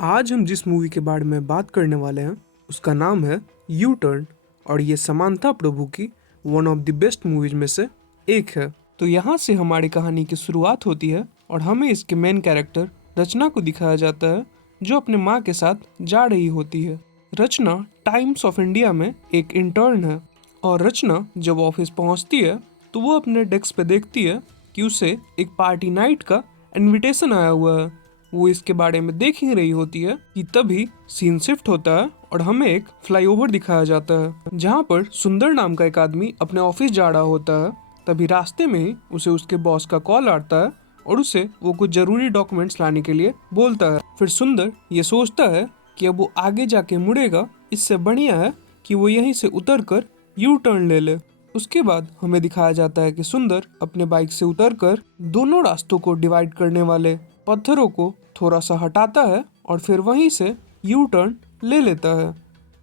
आज हम जिस मूवी के बारे में बात करने वाले हैं उसका नाम है यू टर्न। और ये समांथा प्रभु की one of the best movies में से एक है। तो यहाँ से हमारी कहानी की शुरुआत होती है और हमें इसके मेन कैरेक्टर रचना को दिखाया जाता है, जो अपने माँ के साथ जा रही होती है। रचना टाइम्स ऑफ इंडिया में एक इंटर्न है और रचना जब ऑफिस पहुँचती है तो वो अपने डेस्क पे देखती है कि उसे एक पार्टी नाइट का इनविटेशन आया हुआ है। वो इसके बारे में देख ही रही होती है कि तभी सीन शिफ्ट होता है और हमें एक फ्लाईओवर दिखाया जाता है, जहाँ पर सुंदर नाम का एक आदमी अपने ऑफिस जा रहा होता है। तभी रास्ते में ही उसे उसके बॉस का कॉल आता है और उसे वो कुछ जरूरी डॉक्यूमेंट्स लाने के लिए बोलता है। फिर सुंदर ये सोचता है कि अब वो आगे जाके मुड़ेगा, इससे बढ़िया है कि वो यहीं से उतर कर यू टर्न ले ले। उसके बाद हमें दिखाया जाता है कि सुंदर अपने बाइक से उतरकर दोनों रास्तों को डिवाइड करने वाले पत्थरों को थोड़ा सा हटाता है और फिर वहीं से यू टर्न ले लेता है।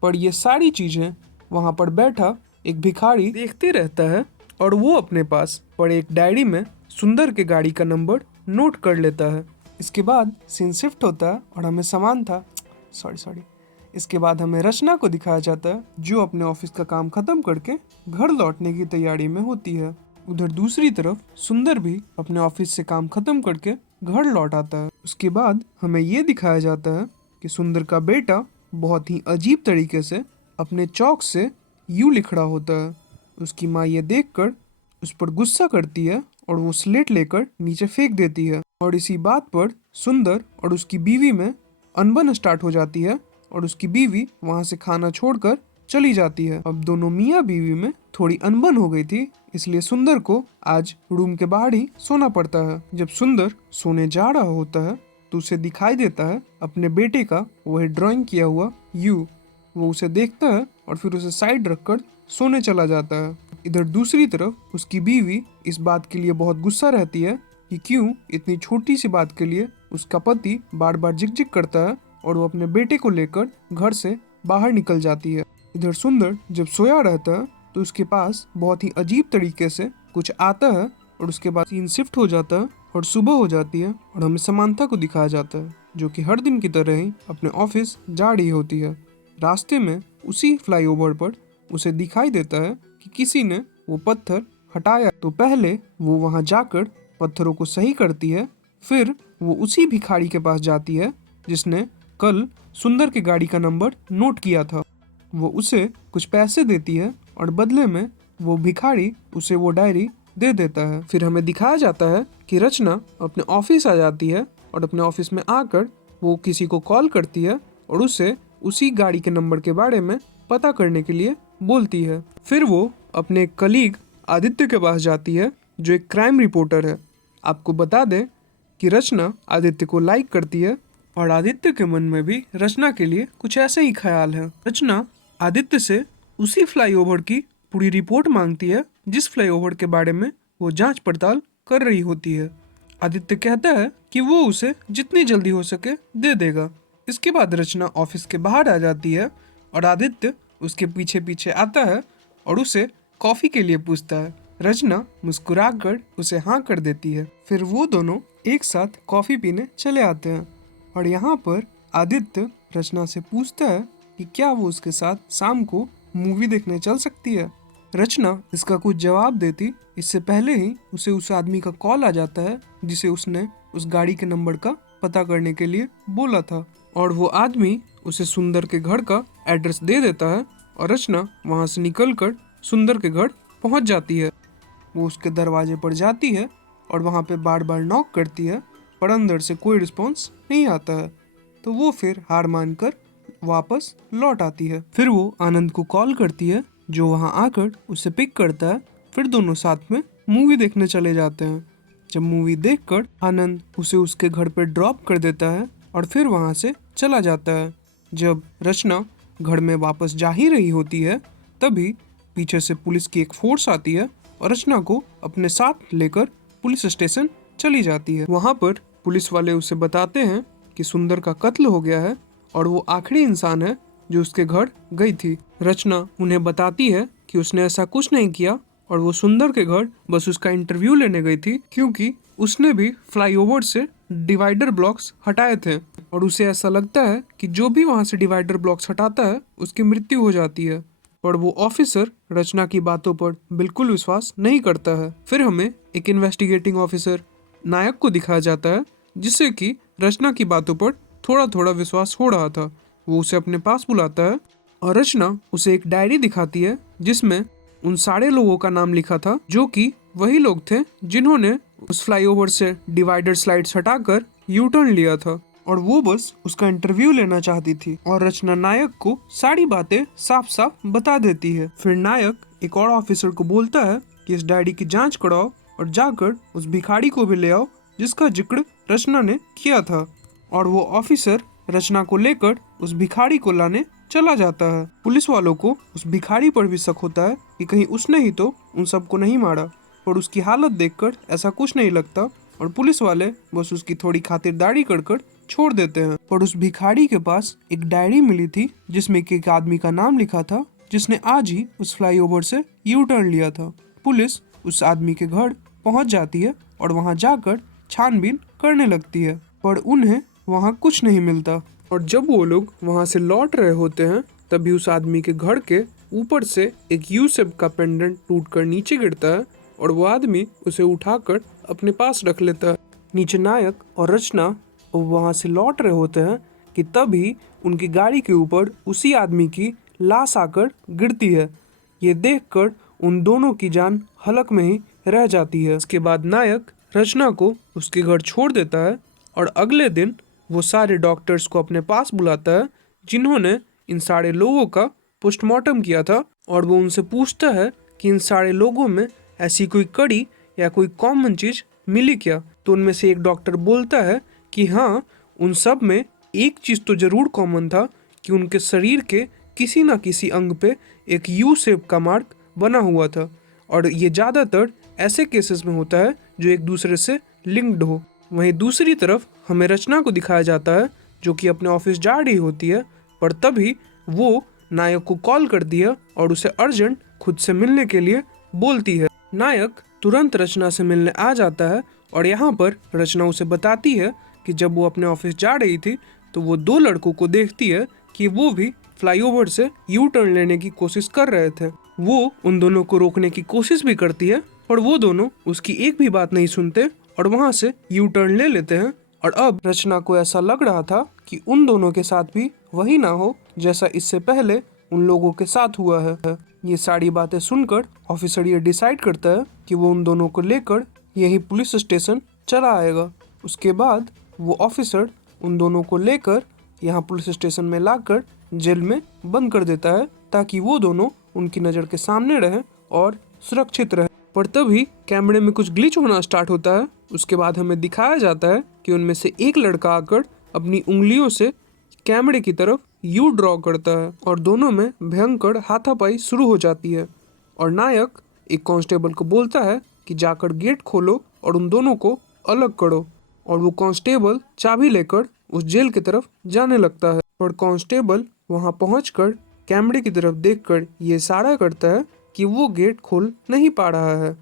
पर ये सारी चीजें वहां पर बैठा एक भिखारी देखते रहता है और वो अपने पास पड़े एक डायरी में सुंदर के गाड़ी का नंबर नोट कर लेता है। इसके बाद सीन शिफ्ट होता है और हमें सॉरी इसके बाद हमें रचना को दिखाया जाता है, जो अपने ऑफिस का काम खत्म करके घर लौटने की तैयारी में होती है। उधर दूसरी तरफ सुंदर भी अपने ऑफिस से काम खत्म करके घर लौट आता है। उसके बाद हमें ये दिखाया जाता है कि सुंदर का बेटा बहुत ही अजीब तरीके से अपने चौक से यू लिख रहा होता है। उसकी माँ ये देखकर उस पर गुस्सा करती है और वो स्लेट लेकर नीचे फेंक देती है। और इसी बात पर सुंदर और उसकी बीवी में अनबन स्टार्ट हो जाती है और उसकी बीवी वहां से खाना छोड़कर चली जाती है। अब दोनों मियाँ बीवी में थोड़ी अनबन हो गई थी, इसलिए सुंदर को आज रूम के बाहर ही सोना पड़ता है। जब सुंदर सोने जा रहा होता है तो उसे दिखाई देता है अपने बेटे का वही ड्राइंग किया हुआ यू। वो उसे देखता है और फिर उसे साइड रखकर सोने चला जाता है। इधर दूसरी तरफ उसकी बीवी इस बात के लिए बहुत गुस्सा रहती है कि क्यों इतनी छोटी सी बात के लिए उसका पति बार बार जिक करता है, और वो अपने बेटे को लेकर घर से बाहर निकल जाती है। इधर सुंदर जब सोया रहता है तो उसके पास बहुत ही अजीब तरीके से कुछ आता है और उसके बाद सीन शिफ्ट हो जाता है और सुबह हो जाती है और हमें समांथा को दिखाया जाता है, जो कि हर दिन की तरह ही अपने ऑफिस जा रही होती है। रास्ते में उसी फ्लाईओवर पर उसे दिखाई देता है कि किसी ने वो पत्थर हटाया, तो पहले वो वहां जाकर पत्थरों को सही करती है। फिर वो उसी भिखारी के पास जाती है जिसने कल सुंदर की गाड़ी का नंबर नोट किया था। वो उसे कुछ पैसे देती है और बदले में वो भिखारी उसे वो डायरी दे देता है। फिर हमें दिखाया जाता है कि रचना अपने ऑफिस आ जाती है और अपने ऑफिस में आकर वो किसी को कॉल करती है और उसे उसी गाड़ी के नंबर के बारे में पता करने के लिए बोलती है। फिर वो अपने कलीग आदित्य के पास जाती है, जो एक क्राइम रिपोर्टर है। आपको बता दें कि रचना आदित्य को लाइक करती है और आदित्य के मन में भी रचना के लिए कुछ ऐसे ही ख्याल है। रचना आदित्य से उसी फ्लाईओवर की पूरी रिपोर्ट मांगती है जिस फ्लाईओवर के बारे में वो जांच पड़ताल कर रही होती है। आदित्य कहता है कि वो उसे जितनी जल्दी हो सके दे देगा। इसके बाद रचना ऑफिस के बाहर आ जाती है और आदित्य उसके पीछे पीछे आता है और उसे कॉफी के लिए पूछता है। रचना मुस्कुराकर उसे हाँ कर देती है। फिर वो दोनों एक साथ कॉफी पीने चले आते हैं और यहाँ पर आदित्य रचना से पूछता है कि क्या वो उसके साथ शाम को मूवी देखने चल सकती है। रचना इसका कुछ जवाब देती इससे पहले ही उसे उस आदमी का कॉल आ जाता है जिसे उसने उस गाड़ी के नंबर का पता करने के लिए बोला था, और वो आदमी उसे सुंदर के घर का एड्रेस दे देता है और रचना वहाँ से निकलकर सुंदर के घर पहुँच जाती है। वो उसके दरवाजे पर जाती है और वहाँ पे बार बार नॉक करती है, पर अंदर से कोई रिस्पॉन्स नहीं आता है। तो वो फिर हार मानकर वापस लौट आती है। फिर वो आनंद को कॉल करती है, जो वहाँ आकर उसे पिक करता है। फिर दोनों साथ में मूवी देखने चले जाते हैं। जब मूवी देखकर आनंद उसे उसके घर पे ड्रॉप कर देता है और फिर वहाँ से चला जाता है। जब रचना घर में वापस जा ही रही होती है तभी पीछे से पुलिस की एक फोर्स आती है और रचना को अपने साथ लेकर पुलिस स्टेशन चली जाती है। वहाँ पर पुलिस वाले उसे बताते हैं कि सुंदर का कत्ल हो गया है और वो आखिरी इंसान है जो उसके घर गई थी। रचना उन्हें बताती है कि उसने ऐसा कुछ नहीं किया और वो सुंदर के घर बस उसका इंटरव्यू लेने गई थी, क्योंकि उसने भी फ्लाईओवर से डिवाइडर ब्लॉक्स हटाए थे और उसे ऐसा लगता है कि जो भी वहां से डिवाइडर ब्लॉक्स हटाता है उसकी मृत्यु हो जाती है। पर वो ऑफिसर रचना की बातों पर बिल्कुल विश्वास नहीं करता है। फिर हमें एक इन्वेस्टिगेटिंग ऑफिसर नायक को दिखाया जाता है, जिससे कि रचना की बातों पर थोड़ा थोड़ा विश्वास हो रहा था। वो उसे अपने पास बुलाता है और रचना उसे एक डायरी दिखाती है जिसमें उन सारे लोगों का नाम लिखा था जो कि वही लोग थे जिन्होंने उस फ्लाईओवर से डिवाइडर स्लाइड्स हटाकर यू टर्न लिया था, और वो बस उसका इंटरव्यू लेना चाहती थी। और रचना नायक को सारी बातें साफ साफ बता देती है। फिर नायक एक और ऑफिसर को बोलता है कि इस डायरी की जांच कराओ और जाकर उस भिखारी को भी ले आओ जिसका जिक्र रचना ने किया था। और वो ऑफिसर रचना को लेकर उस भिखारी को लाने चला जाता है। पुलिस वालों को उस भिखारी पर भी शक होता है कि कहीं उसने ही तो उन सबको नहीं मारा, पर उसकी हालत देखकर ऐसा कुछ नहीं लगता और पुलिस वाले बस उसकी थोड़ी खातिरदारी कर छोड़ देते हैं। पर उस भिखारी के पास एक डायरी मिली थी जिसमें एक आदमी का नाम लिखा था जिसने आज ही उस फ्लाईओवर से यू टर्न लिया था। पुलिस उस आदमी के घर पहुंच जाती है और वहां जाकर छानबीन करने लगती है, पर उन्हें वहां कुछ नहीं मिलता। और जब वो लोग वहां से लौट रहे होते हैं तभी उस आदमी के घर के ऊपर से एक यू शेप का पेंडेंट टूटकर नीचे गिरता है और वो आदमी उसे उठाकर अपने पास रख लेता है। नीचे नायक और रचना वहां से लौट रहे होते हैं कि तभी उनकी गाड़ी के ऊपर उसी आदमी की लाश आकर गिरती है। ये देखकर उन दोनों की जान हलक में ही रह जाती है। इसके बाद नायक रचना को उसके घर छोड़ देता है और अगले दिन वो सारे डॉक्टर्स को अपने पास बुलाता है जिन्होंने इन सारे लोगों का पोस्टमार्टम किया था, और वो उनसे पूछता है कि इन सारे लोगों में ऐसी कोई कड़ी या कोई कॉमन चीज मिली क्या। तो उनमें से एक डॉक्टर बोलता है कि हाँ, उन सब में एक चीज तो जरूर कॉमन था कि उनके शरीर के किसी न किसी अंग पे एक यू शेप का मार्क बना हुआ था, और ये ज्यादातर ऐसे केसेस में होता है जो एक दूसरे से लिंक्ड हो। वहीं दूसरी तरफ हमें रचना को दिखाया जाता है जो कि अपने ऑफिस जा रही होती है, पर तभी वो नायक को कॉल करती है और उसे अर्जेंट खुद से मिलने के लिए बोलती है। नायक तुरंत रचना से मिलने आ जाता है और यहाँ पर रचना उसे बताती है कि जब वो अपने ऑफिस जा रही थी तो वो दो लड़कों को देखती है कि वो भी फ्लाईओवर से यू टर्न लेने की कोशिश कर रहे थे। वो उन दोनों को रोकने की कोशिश भी करती है पर वो दोनों उसकी एक भी बात नहीं सुनते और वहां से यू टर्न ले लेते हैं। और अब रचना को ऐसा लग रहा था कि उन दोनों के साथ भी वही ना हो जैसा इससे पहले उन लोगों के साथ हुआ है। ये सारी बातें सुनकर ऑफिसर ये डिसाइड करता है कि वो उन दोनों को लेकर यही पुलिस स्टेशन चला आएगा। उसके बाद वो ऑफिसर उन दोनों को लेकर यहाँ पुलिस स्टेशन में लाकर जेल में बंद कर देता है ताकि वो दोनों उनकी नज़र के सामने रहे और सुरक्षित रहे। पर तभी कैमरे में कुछ ग्लिच होना स्टार्ट होता है। उसके बाद हमें दिखाया जाता है कि उनमें से एक लड़का आकर अपनी उंगलियों से कैमरे की तरफ यू ड्रॉ करता है और दोनों में भयंकर हाथापाई शुरू हो जाती है। और नायक एक कांस्टेबल को बोलता है कि जाकर गेट खोलो और उन दोनों को अलग करो, और वो कांस्टेबल चाबी लेकर उस जेल की तरफ जाने लगता है। और कांस्टेबल वहां पहुंचकर कैमरे की तरफ देखकर ये इशारा करता है कि वो गेट खोल नहीं पा रहा है।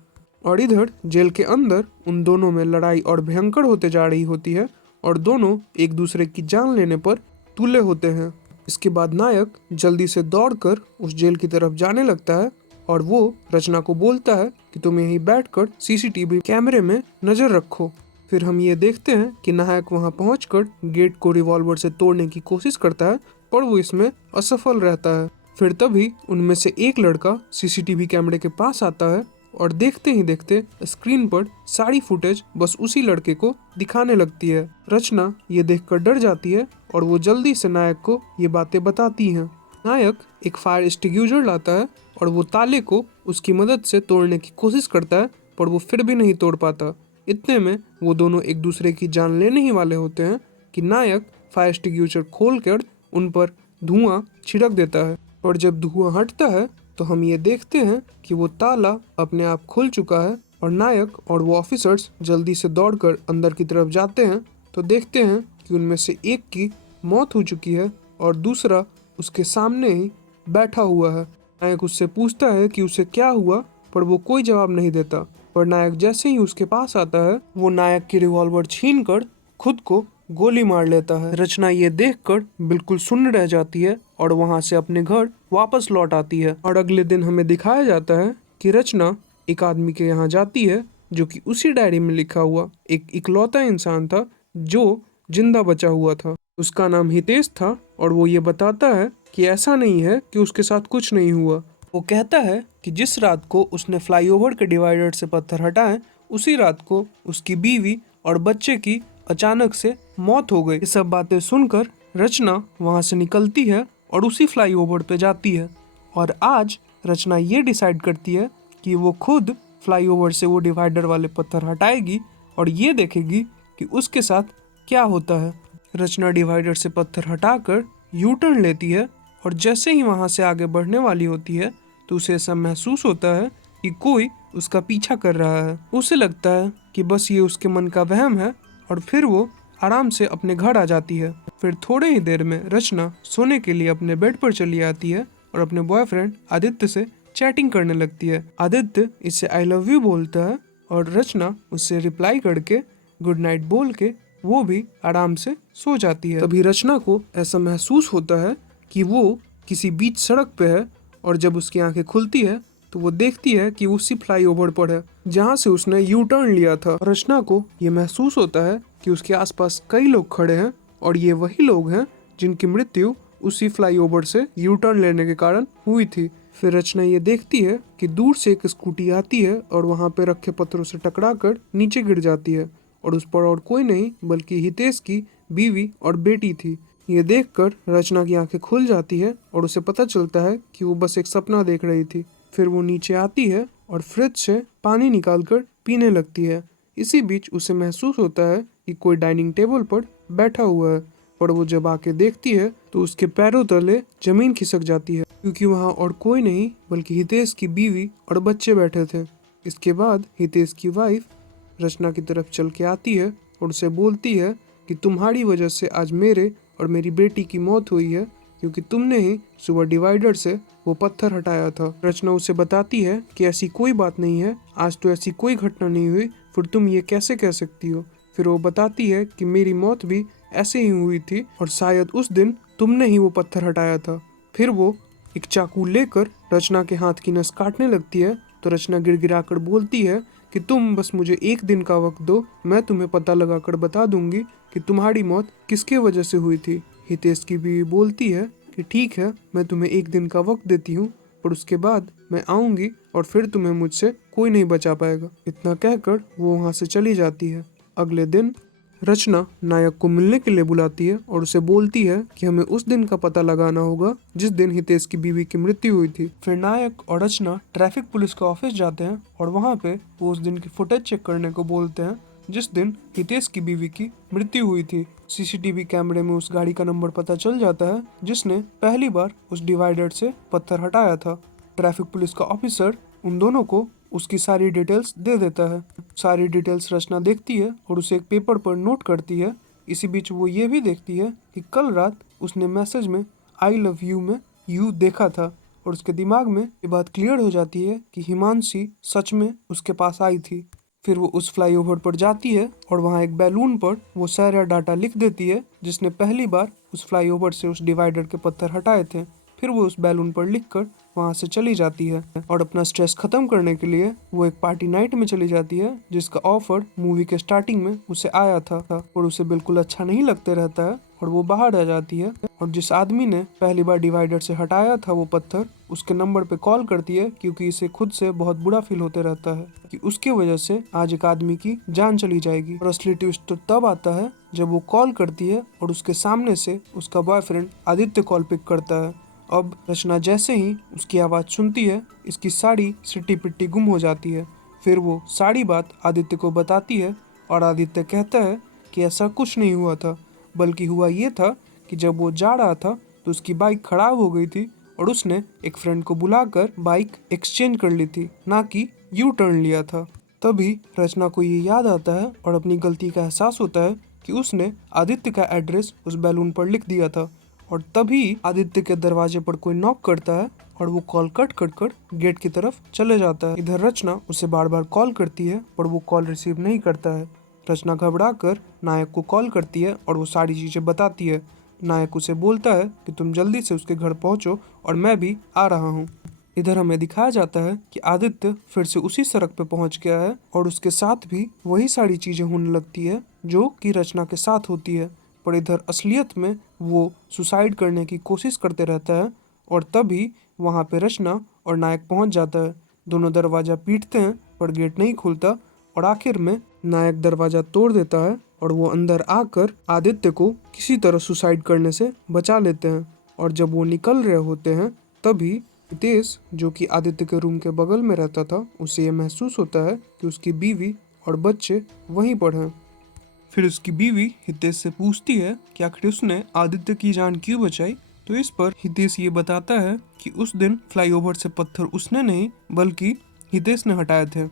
और इधर जेल के अंदर उन दोनों में लड़ाई और भयंकर होते जा रही होती है और दोनों एक दूसरे की जान लेने पर तुले होते हैं। इसके बाद नायक जल्दी से दौड़कर उस जेल की तरफ जाने लगता है और वो रचना को बोलता है कि तुम यहीं बैठकर सीसीटीवी कैमरे में नजर रखो। फिर हम ये देखते हैं कि नायक वहां पहुंचकर गेट को रिवॉल्वर से तोड़ने की कोशिश करता है पर वो इसमें असफल रहता है। फिर तभी उनमें से एक लड़का सीसीटीवी कैमरे के पास आता है और देखते ही देखते स्क्रीन पर सारी फुटेज बस उसी लड़के को दिखाने लगती है। रचना ये देखकर डर जाती है और वो जल्दी से नायक को ये बातें बताती हैं। नायक एक फायर एक्सटिंग्विशर लाता है और वो ताले को उसकी मदद से तोड़ने की कोशिश करता है पर वो फिर भी नहीं तोड़ पाता। इतने में वो दोनों एक दूसरे की जान लेने ही वाले होते हैं कि नायक फायर एक्सटिंग्विशर खोलकर उन पर धुआं छिड़क देता है। और जब धुआं हटता है तो हम ये देखते हैं कि वो ताला अपने आप खुल चुका है और नायक और वो ऑफिसर्स जल्दी से दौड़कर अंदर की तरफ जाते हैं तो देखते हैं कि उनमें से एक की मौत हो चुकी है और दूसरा उसके सामने ही बैठा हुआ है। नायक उससे पूछता है कि उसे क्या हुआ पर वो कोई जवाब नहीं देता। पर नायक जैसे ही उसके पास आता है वो नायक की रिवॉल्वर छीनकर खुद को गोली मार लेता है। रचना ये देखकर बिल्कुल सुन्न रह जाती है और वहां से अपने घर वापस लौट आती है। और अगले दिन हमें दिखाया जाता है कि रचना एक आदमी के यहाँ जाती है जो कि उसी डायरी में लिखा हुआ एक इकलौता इंसान था जो जिंदा बचा हुआ था। उसका नाम हितेश था और वो ये बताता है कि ऐसा नहीं है कि उसके साथ कुछ नहीं हुआ। वो कहता है कि जिस रात को उसने फ्लाईओवर के डिवाइडर से पत्थर हटाए उसी रात को उसकी बीवी और बच्चे की अचानक से मौत हो गई। ये सब बातें सुनकर रचना वहां से निकलती है और उसी फ्लाईओवर पे जाती है। और आज रचना ये डिसाइड करती है कि वो खुद फ्लाईओवर से वो डिवाइडर वाले पत्थर हटाएगी और ये देखेगी कि उसके साथ क्या होता है। रचना डिवाइडर से पत्थर हटाकर यू टर्न लेती है और जैसे ही वहां से आगे बढ़ने वाली होती है तो उसे ऐसा महसूस होता है कि कोई उसका पीछा कर रहा है। उसे लगता है कि बस ये उसके मन का वहम है और फिर वो आराम से अपने घर आ जाती है। फिर थोड़े ही देर में रचना सोने के लिए अपने बेड पर चली आती है और अपने बॉयफ्रेंड आदित्य से चैटिंग करने लगती है। आदित्य इससे आई लव यू बोलता है और रचना उससे रिप्लाई करके गुड नाइट बोल के वो भी आराम से सो जाती है। तभी रचना को ऐसा महसूस होता है कि वो किसी बीच सड़क पे है और जब उसकी आंखें खुलती है तो वो देखती है कि वो उसी फ्लाईओवर पर है जहाँ से उसने यू टर्न लिया था। रचना को ये महसूस होता है कि उसके आसपास कई लोग खड़े हैं और ये वही लोग हैं जिनकी मृत्यु उसी फ्लाईओवर से यू टर्न लेने के कारण हुई थी। फिर रचना ये देखती है कि दूर से एक स्कूटी आती है और वहाँ पे रखे पत्थरों से टकराकर नीचे गिर जाती है और उस पर और कोई नहीं बल्कि हितेश की बीवी और बेटी थी। ये देखकर रचना की आंखें खुल जाती है और उसे पता चलता है कि वो बस एक सपना देख रही थी। फिर वो नीचे आती है और फ्रिज से पानी निकालकर पीने लगती है। इसी बीच उसे महसूस होता है कि कोई डाइनिंग टेबल पर बैठा हुआ है और वो जब आके देखती है तो उसके पैरों तले जमीन खिसक जाती है क्योंकि वहाँ और कोई नहीं बल्कि हितेश की बीवी और बच्चे बैठे थे। इसके बाद हितेश की वाइफ रचना की तरफ चल के आती है और उसे बोलती है कि तुम्हारी वजह से आज मेरे और मेरी बेटी की मौत हुई है क्योंकि तुमने ही सुबह डिवाइडर से वो पत्थर हटाया था। रचना उसे बताती है कि ऐसी कोई बात नहीं है, आज तो ऐसी कोई घटना नहीं हुई, फिर तुम ये कैसे कह सकती हो। फिर वो बताती है कि मेरी मौत भी ऐसे ही हुई थी और शायद उस दिन तुमने ही वो पत्थर हटाया था। फिर वो एक चाकू लेकर रचना के हाथ की नस काटने लगती है तो रचना गिड़गिड़ाकर बोलती है कि तुम बस मुझे एक दिन का वक्त दो, मैं तुम्हें पता लगाकर बता दूंगी कि तुम्हारी मौत किसके वजह से हुई थी। हितेश की बीवी बोलती है कि ठीक है, मैं तुम्हें एक दिन का वक्त देती हूँ पर उसके बाद मैं आऊंगी और फिर तुम्हें मुझसे कोई नहीं बचा पाएगा। इतना कहकर वो वहाँ से चली जाती है। अगले दिन रचना नायक को मिलने के लिए बुलाती है और उसे बोलती है कि हमें उस दिन का पता लगाना होगा जिस दिन हितेश की बीवी की मृत्यु हुई थी। फिर नायक और रचना ट्रैफिक पुलिस के ऑफिस जाते हैं और वहाँ पे वो उस दिन की फुटेज चेक करने को बोलते हैं जिस दिन हितेश की बीवी की मृत्यु हुई थी। सीसीटीवी कैमरे में उस गाड़ी का नंबर पता चल जाता है जिसने पहली बार उस डिवाइडर से पत्थर हटाया था। ट्रैफिक पुलिस का ऑफिसर उन दोनों को उसकी सारी डिटेल्स दे देता है। सारी डिटेल्स रचना देखती है और उसे एक पेपर पर नोट करती है। इसी बीच वो ये भी देखती है कि कल रात उसने मैसेज में आई लव यू में यू देखा था और उसके दिमाग में ये बात क्लियर हो जाती है कि हिमांशी सच में उसके पास आई थी। फिर वो उस फ्लाईओवर पर जाती है और वहाँ एक बैलून पर वो सारा डाटा लिख देती है जिसने पहली बार उस फ्लाईओवर से उस डिवाइडर के पत्थर हटाए थे। फिर वो उस बैलून पर लिखकर वहाँ से चली जाती है और अपना स्ट्रेस खत्म करने के लिए वो एक पार्टी नाइट में चली जाती है जिसका ऑफर मूवी के स्टार्टिंग में उसे आया था और उसे बिल्कुल अच्छा नहीं लगते रहता है और वो बाहर आ जाती है और जिस आदमी ने पहली बार डिवाइडर से हटाया था वो पत्थर उसके नंबर पे कॉल करती है क्योंकि इसे खुद से बहुत बुरा फील होते रहता है कि उसके वजह से आज एक आदमी की जान चली जाएगी। और असली ट्विस्ट तो तब आता है जब वो कॉल करती है और उसके सामने से उसका बॉयफ्रेंड आदित्य कॉल पिक करता है। अब रचना जैसे ही उसकी आवाज़ सुनती है इसकी साड़ी सिट्टी पिट्टी गुम हो जाती है। फिर वो सारी बात आदित्य को बताती है और आदित्य कहता है कि ऐसा कुछ नहीं हुआ था, बल्कि हुआ ये था कि जब वो जा रहा था तो उसकी बाइक खराब हो गई थी और उसने एक फ्रेंड को बुलाकर बाइक एक्सचेंज कर ली थी, ना कि यू टर्न लिया था। तभी रचना को ये याद आता है और अपनी गलती का एहसास होता है कि उसने आदित्य का एड्रेस उस बैलून पर लिख दिया था। और तभी आदित्य के दरवाजे पर कोई नॉक करता है और वो कॉल कट कर गेट की तरफ चले जाता है। इधर रचना उसे बार बार कॉल करती है पर वो कॉल रिसीव नहीं करता है। रचना घबरा कर नायक को कॉल करती है और वो सारी चीजें बताती है। नायक उसे बोलता है कि तुम जल्दी से उसके घर पहुंचो और मैं भी आ रहा हूँ। इधर हमें दिखाया जाता है कि आदित्य फिर से उसी सड़क पे पहुंच गया है और उसके साथ भी वही सारी चीजें होने लगती है जो कि रचना के साथ होती है। पर इधर असलियत में वो सुसाइड करने की कोशिश करते रहता है और तभी वहां पे रचना और नायक पहुंच जाता है। दोनों दरवाजा पीटते हैं पर गेट नहीं खुलता और आखिर में नायक दरवाजा तोड़ देता है और वो अंदर आकर आदित्य को किसी तरह सुसाइड करने से बचा लेते हैं। और जब वो निकल रहे होते हैं तभी हितेश, जो कि आदित्य के रूम के बगल में रहता था, उसे ये महसूस होता है कि उसकी बीवी और बच्चे वहीं पर हैं। फिर उसकी बीवी हितेश से पूछती है कि आखिर उसने आदित्य की जान क्यों बचाई। तो इस पर हितेश ये बताता है कि उस दिन फ्लाईओवर से पत्थर उसने नहीं बल्कि हितेश ने हटाए थे,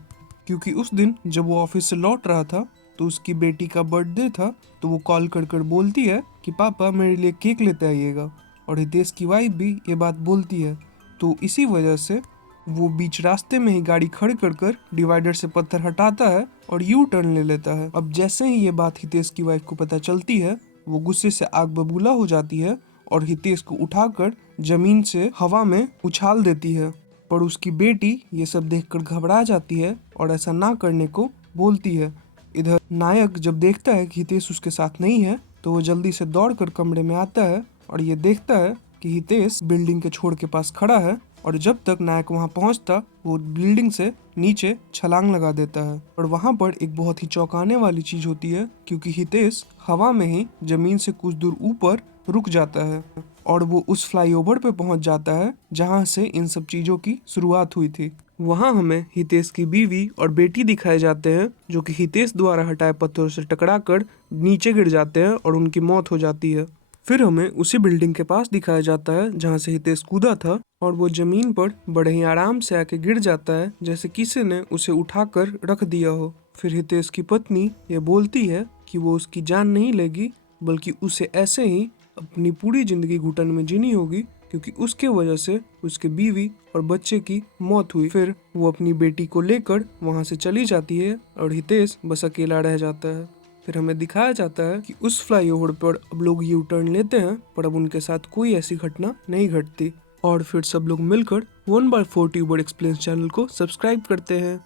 क्योंकि उस दिन जब वो ऑफिस से लौट रहा था तो उसकी बेटी का बर्थडे था। तो वो कॉल कर कर बोलती है कि पापा मेरे लिए केक लेते आइएगा, और हितेश की वाइफ भी ये बात बोलती है। तो इसी वजह से वो बीच रास्ते में ही गाड़ी खड़ी कर कर डिवाइडर से पत्थर हटाता है और यू टर्न ले लेता है। अब जैसे ही ये बात हितेश की वाइफ को पता चलती है, वो गुस्से से आग बबूला हो जाती है और हितेश को उठाकर जमीन से हवा में उछाल देती है। पर उसकी बेटी ये सब देखकर घबरा जाती है और ऐसा ना करने को बोलती है। इधर नायक जब देखता है कि हितेश उसके साथ नहीं है तो वो जल्दी से दौड़कर कमरे में आता है और ये देखता है कि हितेश बिल्डिंग के छोर के पास खड़ा है। और जब तक नायक वहां पहुंचता वो बिल्डिंग से नीचे छलांग लगा देता है। और वहां पर एक बहुत ही चौंकाने वाली चीज होती है, क्योंकि हितेश हवा में ही जमीन से कुछ दूर ऊपर रुक जाता है और वो उस फ्लाईओवर पे पहुंच जाता है जहां से इन सब चीजों की शुरुआत हुई थी। वहां हमें हितेश की बीवी और बेटी दिखाए जाते हैं जो कि हितेश द्वारा हटाए पत्थरों से टकराकर नीचे गिर जाते हैं और उनकी मौत हो जाती है। फिर हमें उसी बिल्डिंग के पास दिखाया जाता है जहां से हितेश कूदा था और वो जमीन पर बड़े ही आराम से आके गिर जाता है, जैसे किसी ने उसे उठाकर रख दिया हो। फिर हितेश की पत्नी ये बोलती है कि वो उसकी जान नहीं लेगी बल्कि उसे ऐसे ही अपनी पूरी जिंदगी घुटन में जीनी होगी, क्योंकि उसके वजह से उसके बीवी और बच्चे की मौत हुई। फिर वो अपनी बेटी को लेकर वहां से चली जाती है और हितेश बस अकेला रह जाता है। फिर हमें दिखाया जाता है कि उस फ्लाईओवर पर अब लोग यू टर्न लेते हैं, पर अब उनके साथ कोई ऐसी घटना नहीं घटती। और फिर सब लोग मिलकर 1/4 ट्यूबर एक्सप्लेन्स चैनल को सब्सक्राइब करते हैं।